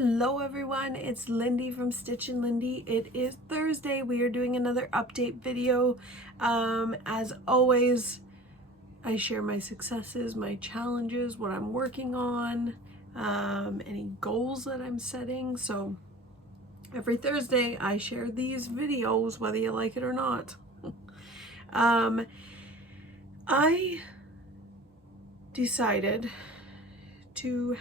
Hello everyone, it's Lindy from Stitchin' Lindy. It is Thursday. We are doing another update video. As always, I share my successes, my challenges, what I'm working on, any goals that I'm setting. So every Thursday I share these videos, whether you like it or not. I decided to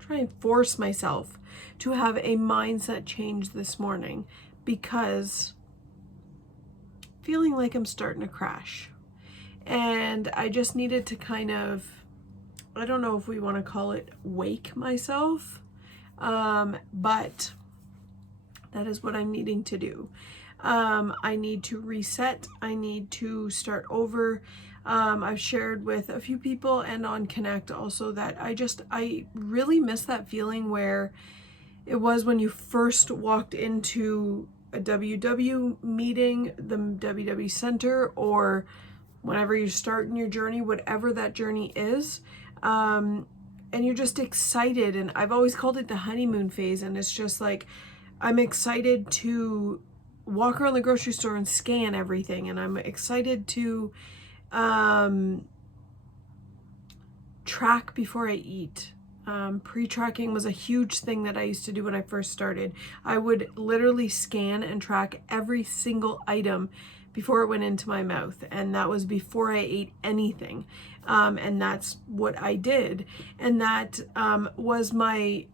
try and force myself to have a mindset change this morning because feeling like I'm starting to crash. And I just needed to kind of, I don't know if we want to call it wake myself, but that is what I'm needing to do. I need to reset. I need to start over. I've shared with a few people and on Connect also that I really miss that feeling where it was when you first walked into a WW meeting, the WW Center, or whenever you start in your journey, whatever that journey is. And you're just excited. And I've always called it the honeymoon phase. And it's just like, I'm excited to walk around the grocery store and scan everything. And I'm excited to track before I eat. Pre-tracking was a huge thing that I used to do when I first started. I would literally scan and track every single item before it went into my mouth, and that was before I ate anything. And that's what I did, and that was my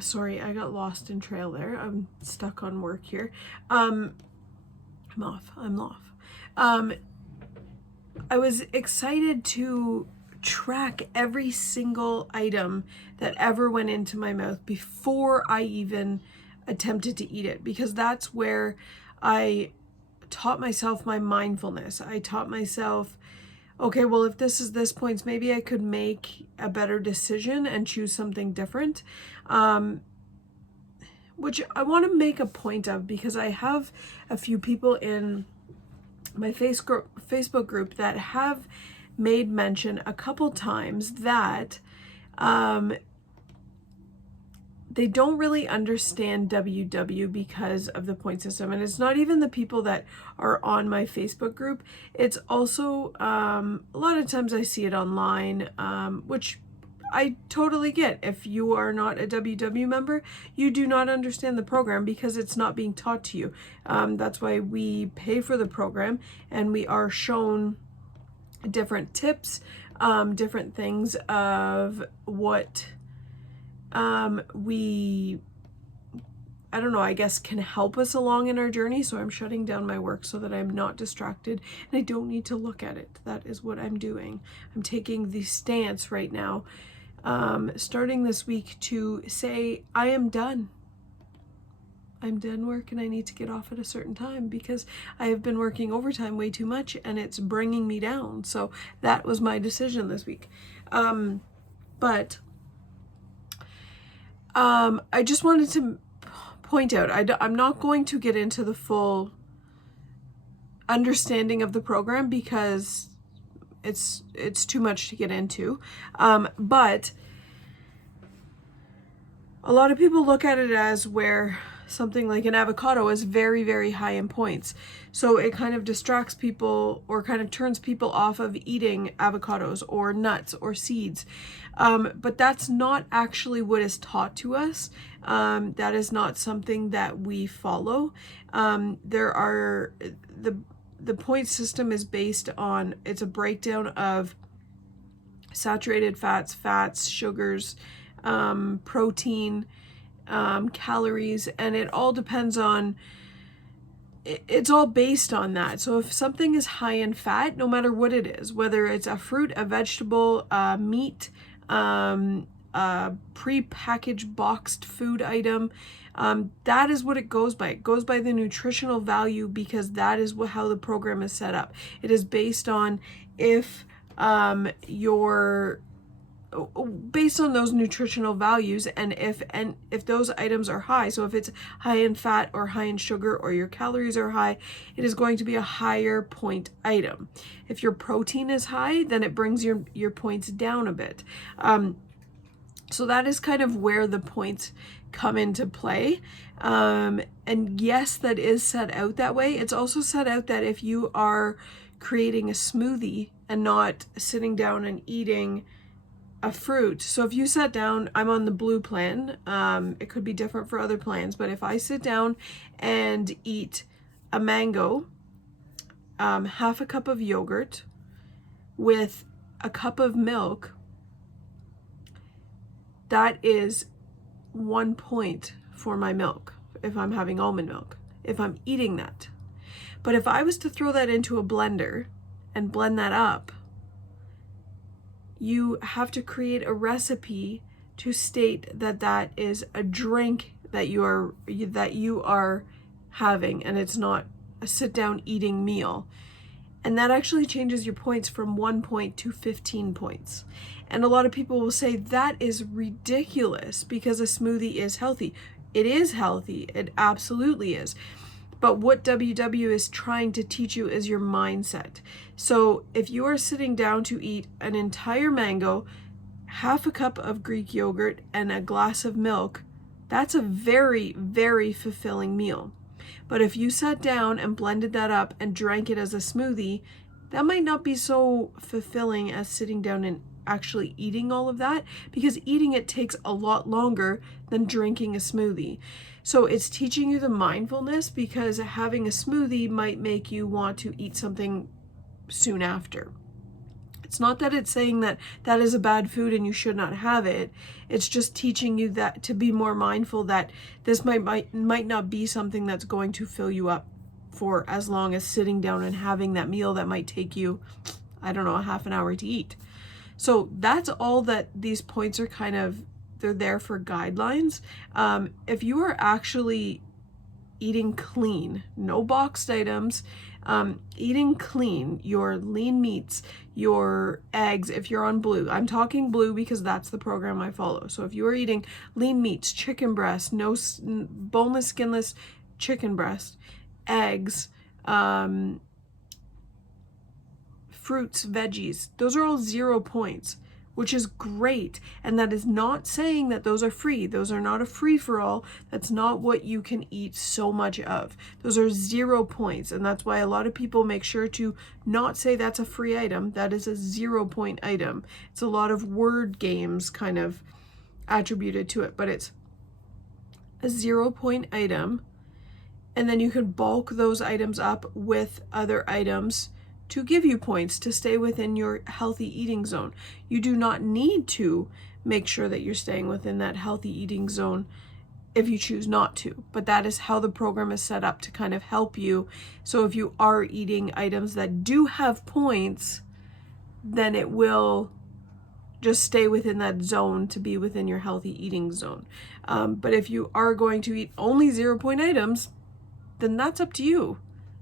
sorry, I got lost in trail there. I'm stuck on work here. I'm off. I was excited to track every single item that ever went into my mouth before I even attempted to eat it, because that's where I taught myself my mindfulness. I taught myself, okay, well, if this is this point, maybe I could make a better decision and choose something different. Which I want to make a point of, because I have a few people in my Facebook group that have made mention a couple times that they don't really understand WW because of the point system. And it's not even the people that are on my Facebook group. It's also, a lot of times I see it online, which I totally get. If you are not a WW member, you do not understand the program because it's not being taught to you. That's why we pay for the program, and we are shown different tips, different things of what I don't know, I guess can help us along in our journey. So I'm shutting down my work so that I'm not distracted and I don't need to look at it. That is what I'm doing. I'm taking the stance right now, starting this week, to say I am done. I'm done work and I need to get off at a certain time because I have been working overtime way too much and it's bringing me down. So that was my decision this week. But I just wanted to point out, I'm not going to get into the full understanding of the program because it's too much to get into. But a lot of people look at it as where something like an avocado is very, very high in points. So it kind of distracts people or kind of turns people off of eating avocados or nuts or seeds. But that's not actually what is taught to us. That is not something that we follow. The point system is based on, it's a breakdown of saturated fats, sugars, protein, calories, and it all depends on, it's all based on that. So if something is high in fat, no matter what it is, whether it's a fruit, a vegetable, meat, a pre-packaged boxed food item, that is what it goes by. It goes by the nutritional value because that is how the program is set up. It is based on if your based on those nutritional values, and if those items are high, so if it's high in fat or high in sugar or your calories are high, it is going to be a higher point item. If your protein is high, then it brings your points down a bit. So that is kind of where the points come into play. And yes, that is set out that way. It's also set out that if you are creating a smoothie and not sitting down and eating a fruit. So if you sat down, I'm on the blue plan. It could be different for other plans, but if I sit down and eat a mango, half a cup of yogurt with a cup of milk, that is 1 point for my milk if I'm having almond milk, if I'm eating that. But if I was to throw that into a blender and blend that up, you have to create a recipe to state that that is a drink that you are having, and it's not a sit-down eating meal. And that actually changes your points from 1 point to 15 points. And a lot of people will say that is ridiculous because a smoothie is healthy. It is healthy. It absolutely is. But what WW is trying to teach you is your mindset. So if you are sitting down to eat an entire mango, half a cup of Greek yogurt, and a glass of milk, that's a very, very fulfilling meal. But if you sat down and blended that up and drank it as a smoothie, that might not be so fulfilling as sitting down and actually eating all of that, because eating it takes a lot longer than drinking a smoothie. So it's teaching you the mindfulness, because having a smoothie might make you want to eat something soon after. It's not that it's saying that that is a bad food and you should not have it. It's just teaching you that to be more mindful that this might not be something that's going to fill you up for as long as sitting down and having that meal that might take you, I don't know, a half an hour to eat. So that's all that these points are kind of, they're there for guidelines. If you are actually eating clean, no boxed items, eating clean, your lean meats, your eggs, if you're on blue, I'm talking blue because that's the program I follow. So if you are eating lean meats, chicken breast, no boneless, skinless chicken breast, eggs, fruits, veggies, those are all 0 points, which is great. And that is not saying that those are free. Those are not a free-for-all. That's not what you can eat so much of. Those are 0 points. And that's why a lot of people make sure to not say that's a free item. That is a 0 point item. It's a lot of word games kind of attributed to it, but it's a 0 point item. And then you can bulk those items up with other items to give you points to stay within your healthy eating zone. You do not need to make sure that you're staying within that healthy eating zone if you choose not to, but that is how the program is set up to kind of help you. So if you are eating items that do have points, then it will just stay within that zone to be within your healthy eating zone. But if you are going to eat only 0 point items, then that's up to you.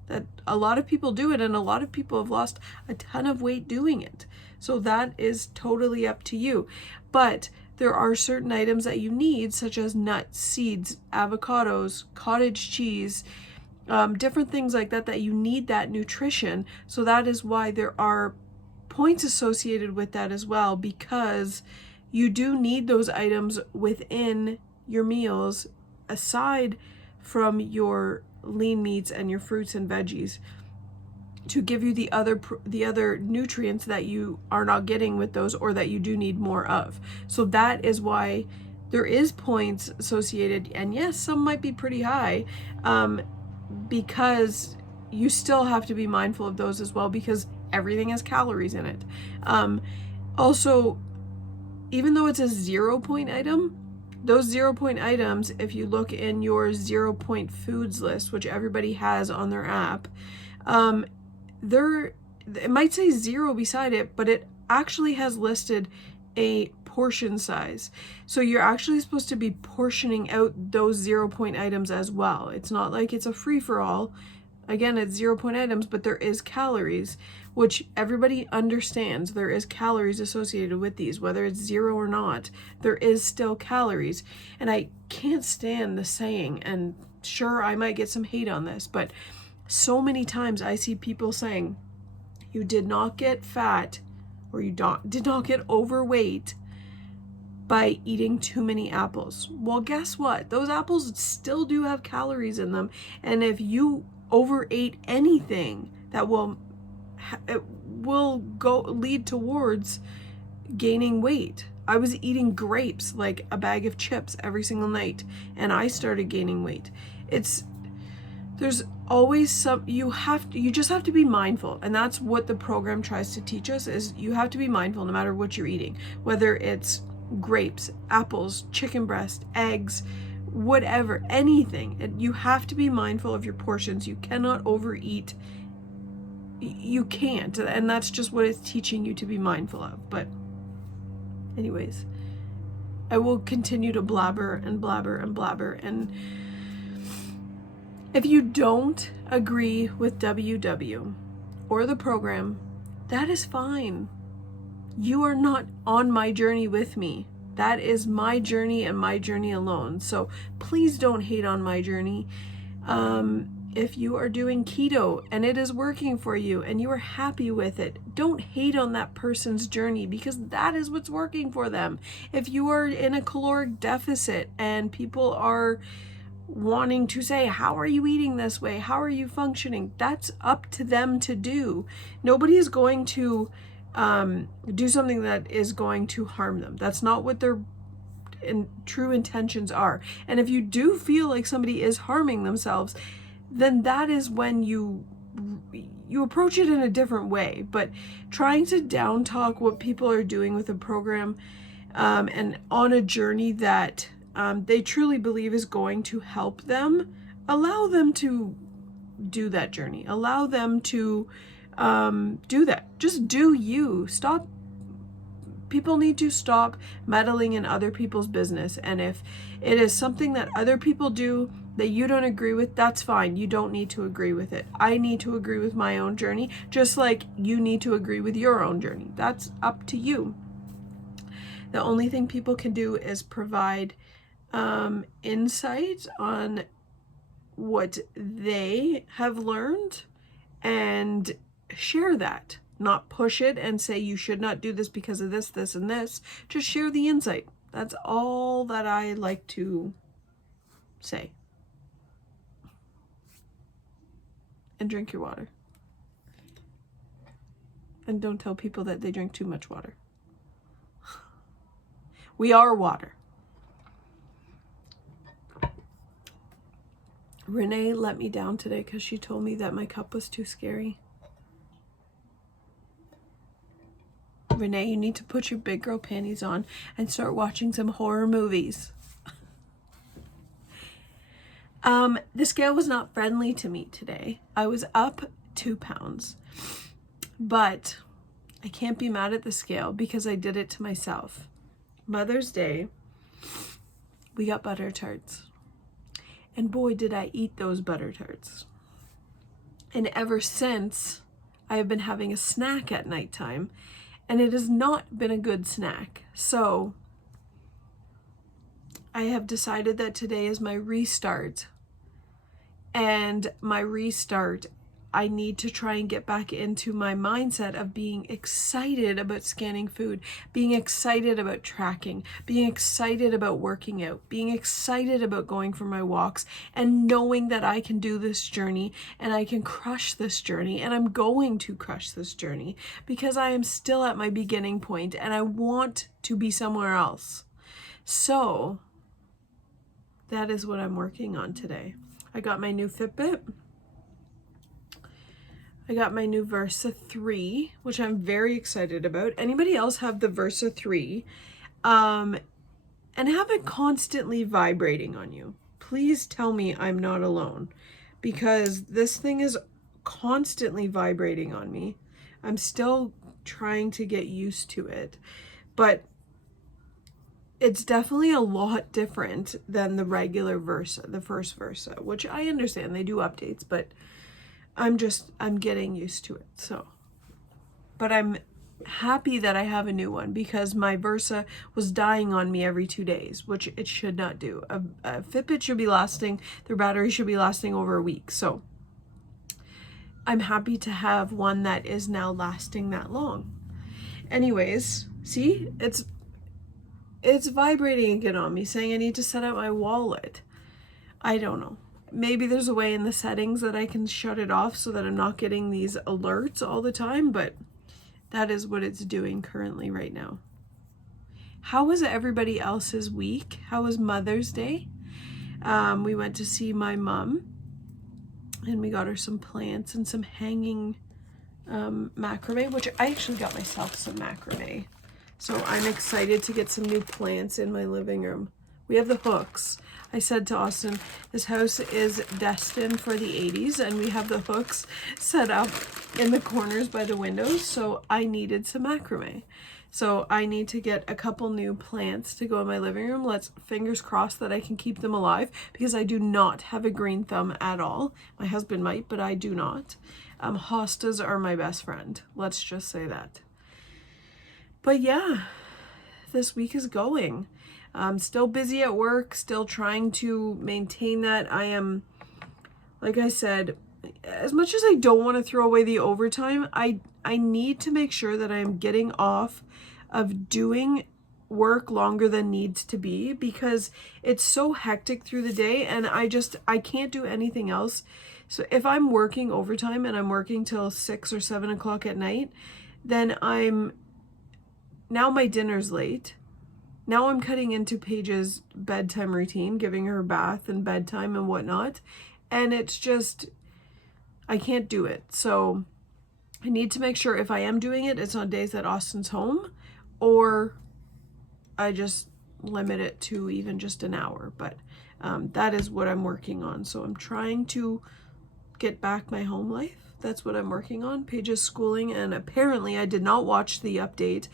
That a lot of people do it, and a lot of people have lost a ton of weight doing it. So that is totally up to you. But there are certain items that you need, such as nuts, seeds, avocados, cottage cheese, different things like that, that you need that nutrition. So that is why there are points associated with that as well, because you do need those items within your meals aside from your lean meats and your fruits and veggies to give you the other nutrients that you are not getting with those, or that you do need more of. So that is why there is points associated, and yes, some might be pretty high, because you still have to be mindful of those as well, because everything has calories in it. Also, even though it's a 0 point item, those 0 point items, if you look in your 0 point foods list, which everybody has on their app, it might say 0 beside it, but it actually has listed a portion size. So you're actually supposed to be portioning out those 0 point items as well. It's not like it's a free-for-all. Again, it's 0 point items, but there is calories, which everybody understands. There is calories associated with these, whether it's 0 or not, there is still calories. And I can't stand the saying, and sure, I might get some hate on this, but so many times I see people saying, you did not get fat or you did not get overweight by eating too many apples. Well, guess what? Those apples still do have calories in them. And if you overate anything, that will lead towards gaining weight. I was eating grapes like a bag of chips every single night, and I started gaining weight. There's always you just have to be mindful, and that's what the program tries to teach us, is you have to be mindful no matter what you're eating, whether it's grapes, apples, chicken breast, eggs, whatever, anything. You have to be mindful of your portions. You cannot overeat. You can't, and that's just what it's teaching you to be mindful of. But anyways, I will continue to blabber and blabber and blabber. And if you don't agree with WW or the program, that is fine. You are not on my journey with me. That is my journey and my journey alone. So please don't hate on my journey. If you are doing keto and it is working for you and you are happy with it, don't hate on that person's journey, because that is what's working for them. If you are in a caloric deficit and people are wanting to say, how are you eating this way? How are you functioning? That's up to them to do. Nobody is going to do something that is going to harm them. That's not what their true intentions are. And if you do feel like somebody is harming themselves, then that is when you approach it in a different way. But trying to down talk what people are doing with a program and on a journey that they truly believe is going to help them, allow them to do that journey. Allow them to do that. Just do you. Stop. People need to stop meddling in other people's business. And if it is something that other people do that you don't agree with, that's fine. You don't need to agree with it. I need to agree with my own journey, just like you need to agree with your own journey. That's up to you. The only thing people can do is provide insight on what they have learned and share that. Not push it and say you should not do this because of this, this, and this. Just share the insight. That's all that I like to say. And drink your water. And don't tell people that they drink too much water. We are water. Renee let me down today because she told me that my cup was too scary. Renee, you need to put your big girl panties on and start watching some horror movies. The scale was not friendly to me today. I was up 2 pounds, but I can't be mad at the scale because I did it to myself. Mother's Day, we got butter tarts. And boy, did I eat those butter tarts. And ever since, I have been having a snack at nighttime, and it has not been a good snack. So I have decided that today is my restart. And my restart, I need to try and get back into my mindset of being excited about scanning food, being excited about tracking, being excited about working out, being excited about going for my walks, and knowing that I can do this journey and I can crush this journey, and I'm going to crush this journey because I am still at my beginning point and I want to be somewhere else. So that is what I'm working on today. I got my new Fitbit. I got my new Versa 3, which I'm very excited about. Anybody else have the Versa 3 and have it constantly vibrating on you? Please tell me I'm not alone, because this thing is constantly vibrating on me. I'm still trying to get used to it, but it's definitely a lot different than the regular Versa, the first Versa, which I understand they do updates, but I'm getting used to it. So, but I'm happy that I have a new one because my Versa was dying on me every 2 days, which it should not do. A Fitbit should be lasting, their battery should be lasting over a week. So I'm happy to have one that is now lasting that long. Anyways, see, it's vibrating again on me saying I need to set up my wallet. I don't know. Maybe there's a way in the settings that I can shut it off so that I'm not getting these alerts all the time, but that is what it's doing currently right now. How was everybody else's week? How was Mother's Day? We went to see my mom and we got her some plants and some hanging macrame, which I actually got myself some macrame. So I'm excited to get some new plants in my living room. We have the hooks. I said to Austin, this house is destined for the 80s and we have the hooks set up in the corners by the windows. So I needed some macrame. So I need to get a couple new plants to go in my living room. Let's fingers crossed that I can keep them alive because I do not have a green thumb at all. My husband might, but I do not. Hostas are my best friend. Let's just say that. But yeah, this week is going. I'm still busy at work, still trying to maintain that. I am, like I said, as much as I don't want to throw away the overtime, I need to make sure that I'm getting off of doing work longer than needs to be because it's so hectic through the day and I can't do anything else. So if I'm working overtime and I'm working till 6 or 7 o'clock at night, then now my dinner's late. Now I'm cutting into Paige's bedtime routine, giving her a bath and bedtime and whatnot. And it's just, I can't do it. So I need to make sure if I am doing it, it's on days that Austin's home, or I just limit it to even just an hour. But that is what I'm working on. So I'm trying to get back my home life. That's what I'm working on. Paige's schooling, and apparently I did not watch the update.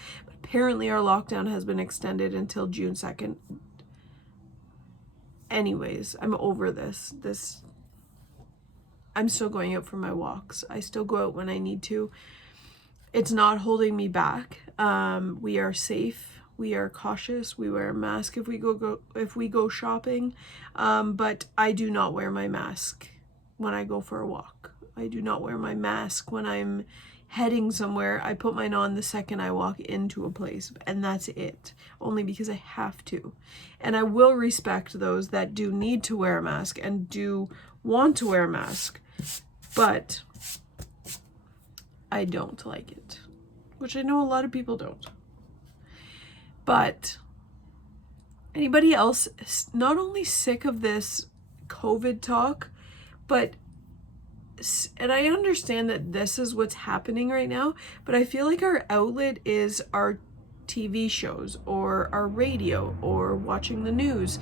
Apparently our lockdown has been extended until June 2nd. Anyways, I'm over this. I'm still going out for my walks. I still go out when I need to. It's not holding me back. We are safe. We are cautious. We wear a mask if we go shopping. But I do not wear my mask when I go for a walk. I do not wear my mask when I'm heading somewhere. I put mine on the second I walk into a place, and that's it, only because I have to. And I will respect those that do need to wear a mask and do want to wear a mask, but I don't like it, which I know a lot of people don't. But anybody else not only sick of this COVID talk, but and I understand that this is what's happening right now, but I feel like our outlet is our TV shows or our radio or watching the news.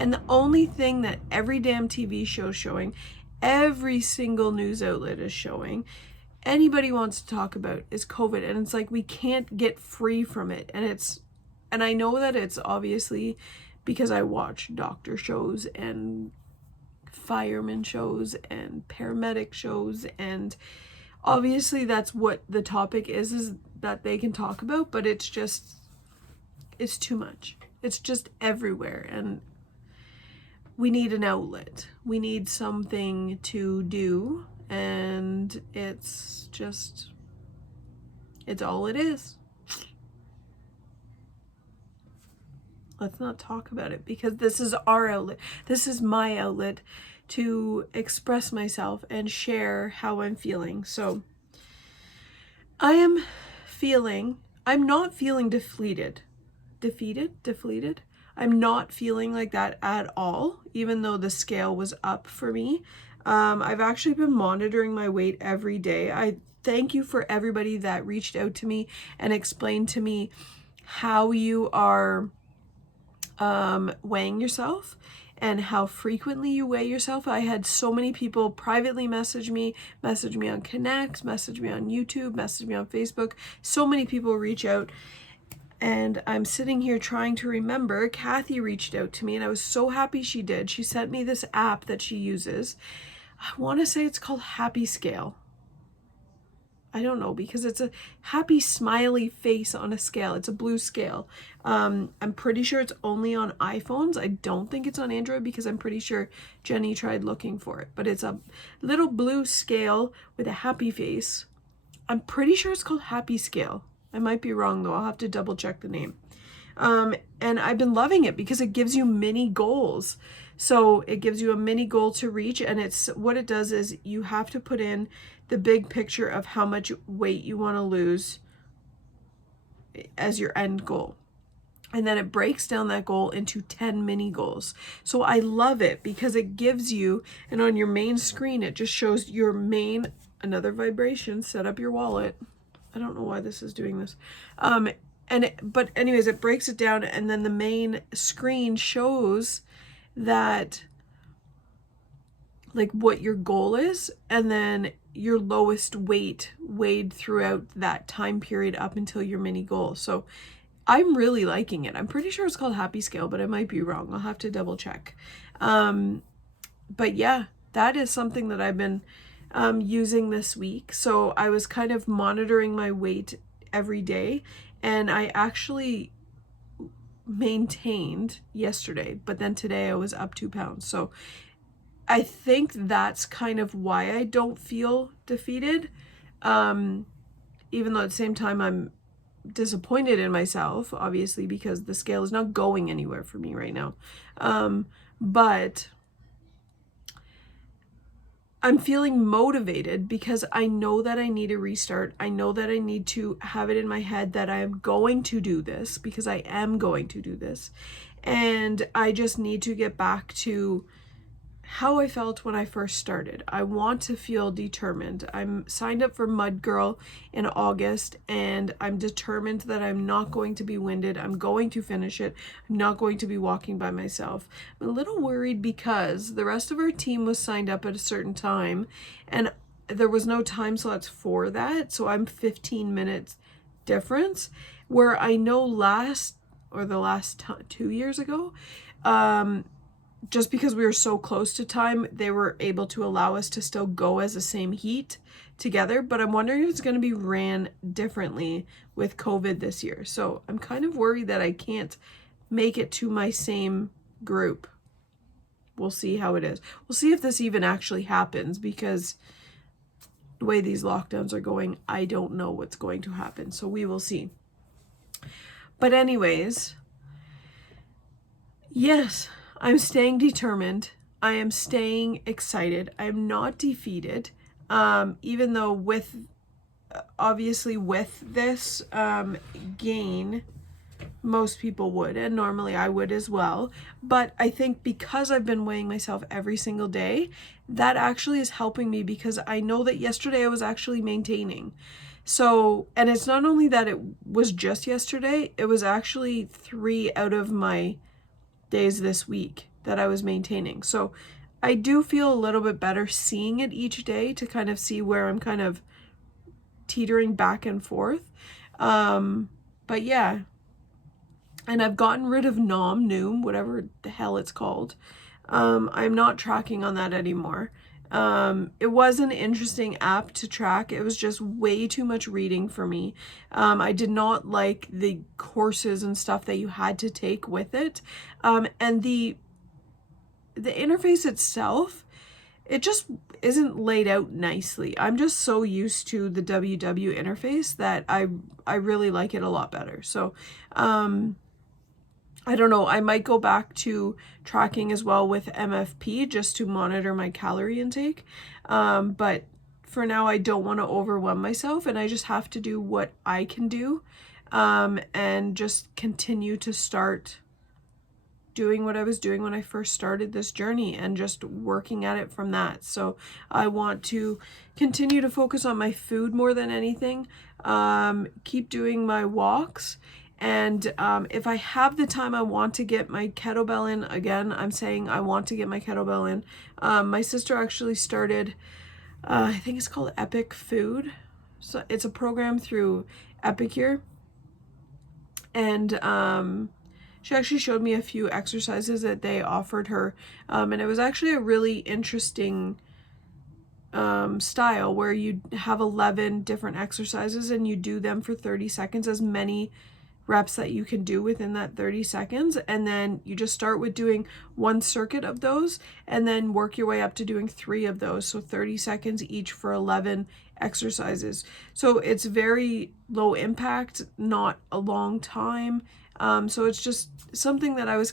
And the only thing that every damn TV show is showing, every single news outlet is showing, anybody wants to talk about is COVID. And it's like we can't get free from it. And I know that it's obviously because I watch doctor shows and fireman shows and paramedic shows, and obviously that's what the topic is that they can talk about, but it's too much. It's just everywhere, and we need an outlet. We need something to do, and it's all it is. Let's not talk about it because this is our outlet. This is my outlet to express myself and share how I'm feeling. So I'm not feeling defeated. I'm not feeling like that at all, even though the scale was up for me. I've actually been monitoring my weight every day. I thank you for everybody that reached out to me and explained to me how you are weighing yourself and how frequently you weigh yourself. I had so many people privately message me on Connect, message me on YouTube, message me on Facebook. So many people reach out, and I'm sitting here trying to remember. Kathy reached out to me and I was so happy she did. She sent me this app that she uses. I want to say it's called Happy Scale. I don't know, because it's a happy smiley face on a scale. It's a blue scale. I'm pretty sure it's only on iPhones. I don't think it's on Android, because I'm pretty sure Jenny tried looking for it. But it's a little blue scale with a happy face. I'm pretty sure it's called Happy Scale. I might be wrong though. I'll have to double check the name. And I've been loving it because it gives you mini goals. So it gives you a mini goal to reach, and it's what it does is you have to put in the big picture of how much weight you want to lose as your end goal. And then it breaks down that goal into 10 mini goals. So I love it because it gives you, and on your main screen, it just shows your main, another vibration, set up your wallet. I don't know why this is doing this. But anyways, it breaks it down, and then the main screen shows that, like, what your goal is, and then your lowest weight weighed throughout that time period up until your mini goal. So I'm really liking it. I'm pretty sure it's called Happy Scale, but I might be wrong. I'll have to double check. But yeah, that is something that I've been using this week. So I was kind of monitoring my weight every day, and I actually maintained yesterday, but then today I was up 2 pounds. So I think that's kind of why I don't feel defeated. Even though at the same time I'm disappointed in myself, obviously, because the scale is not going anywhere for me right now. But I'm feeling motivated because I know that I need a restart. I know that I need to have it in my head that I am going to do this, because I am going to do this. And I just need to get back to how I felt when I first started. I want to feel determined. I'm signed up for Mud Girl in August, and I'm determined that I'm not going to be winded. I'm going to finish it. I'm not going to be walking by myself. I'm a little worried because the rest of our team was signed up at a certain time, and there was no time slots for that. So I'm 15 minutes difference, where I know the last 2 years ago, just because we were so close to time, they were able to allow us to still go as the same heat together. But I'm wondering if it's going to be ran differently with COVID this year. So I'm kind of worried that I can't make it to my same group. We'll see how it is. We'll see if this even actually happens, because the way these lockdowns are going, I don't know what's going to happen. So we will see. But anyways, yes, I'm staying determined. I am staying excited. I'm not defeated. Even though obviously with this gain, most people would, and normally I would as well. But I think because I've been weighing myself every single day, that actually is helping me, because I know that yesterday I was actually maintaining. So, and it's not only that it was just yesterday, it was actually 3 out of my days this week that I was maintaining. So I do feel a little bit better seeing it each day, to kind of see where I'm kind of teetering back and forth. But yeah, and I've gotten rid of Noom, whatever the hell it's called. I'm not tracking on that anymore. It was an interesting app to track. It was just way too much reading for me. I did not like the courses and stuff that you had to take with it. And the interface itself, it just isn't laid out nicely. I'm just so used to the WW interface that I really like it a lot better. So, I don't know, I might go back to tracking as well with MFP, just to monitor my calorie intake. But for now, I don't want to overwhelm myself, and I just have to do what I can do, and just continue to start doing what I was doing when I first started this journey, and just working at it from that. So I want to continue to focus on my food more than anything, keep doing my walks. And if I have the time, I want to get my kettlebell in. Again, I'm saying I want to get my kettlebell in. My sister actually started, I think it's called Epic Food. So it's a program through Epicure. And she actually showed me a few exercises that they offered her. And it was actually a really interesting style where you have 11 different exercises and you do them for 30 seconds, as many reps that you can do within that 30 seconds. And then you just start with doing one circuit of those and then work your way up to doing 3 of those. So 30 seconds each for 11 exercises. So it's very low impact, not a long time. So it's just something that I was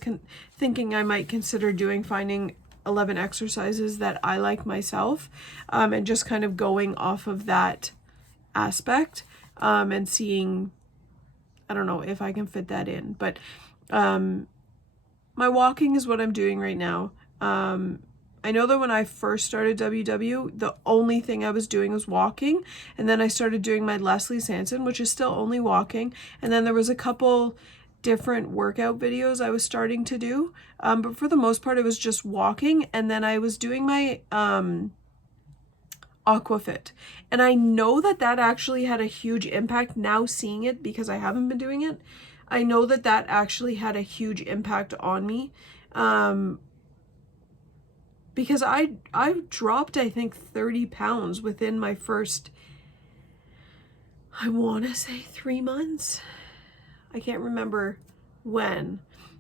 thinking I might consider doing, finding 11 exercises that I like myself, and just kind of going off of that aspect, and seeing, I don't know if I can fit that in, but my walking is what I'm doing right now. I know that when I first started WW, the only thing I was doing was walking, and then I started doing my Leslie Sanson, which is still only walking, and then there was a couple different workout videos I was starting to do, but for the most part it was just walking. And then I was doing my Aquafit, and I know that that actually had a huge impact. Now seeing it, because I haven't been doing it, I know that that actually had a huge impact on me, because I dropped, I think, 30 pounds within my first, I want to say 3 months. I can't remember when,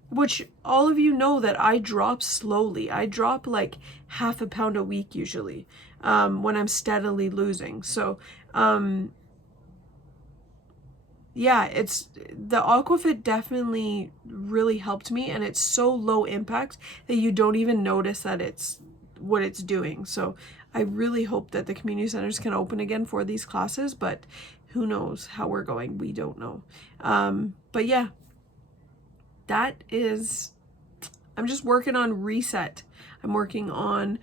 which all of you know that I drop slowly. I drop like half a pound a week usually, when I'm steadily losing. So, yeah, it's, the Aquafit definitely really helped me, and it's so low impact that you don't even notice that it's what it's doing. So I really hope that the community centers can open again for these classes, but who knows how we're going? We don't know. But yeah, that is, I'm just working on reset. I'm working on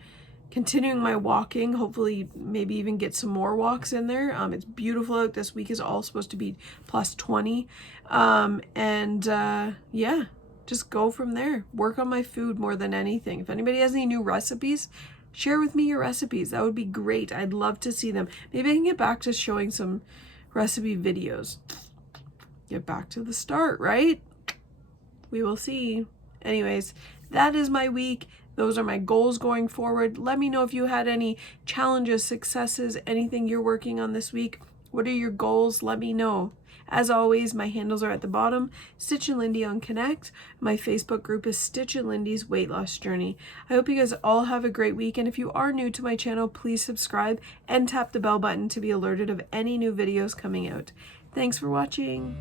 continuing my walking, hopefully maybe even get some more walks in there. It's beautiful out. This week is all supposed to be plus 20. Yeah, just go from there. Work on my food more than anything. If anybody has any new recipes, share with me your recipes. That would be great. I'd love to see them. Maybe I can get back to showing some recipe videos. Get back to the start, right? We will see. Anyways, that is my week. Those are my goals going forward. Let me know if you had any challenges, successes, anything you're working on this week. What are your goals? Let me know. As always, my handles are at the bottom. Stitch and Lindy on Connect. My Facebook group is Stitch and Lindy's Weight Loss Journey. I hope you guys all have a great week. And if you are new to my channel, please subscribe and tap the bell button to be alerted of any new videos coming out. Thanks for watching.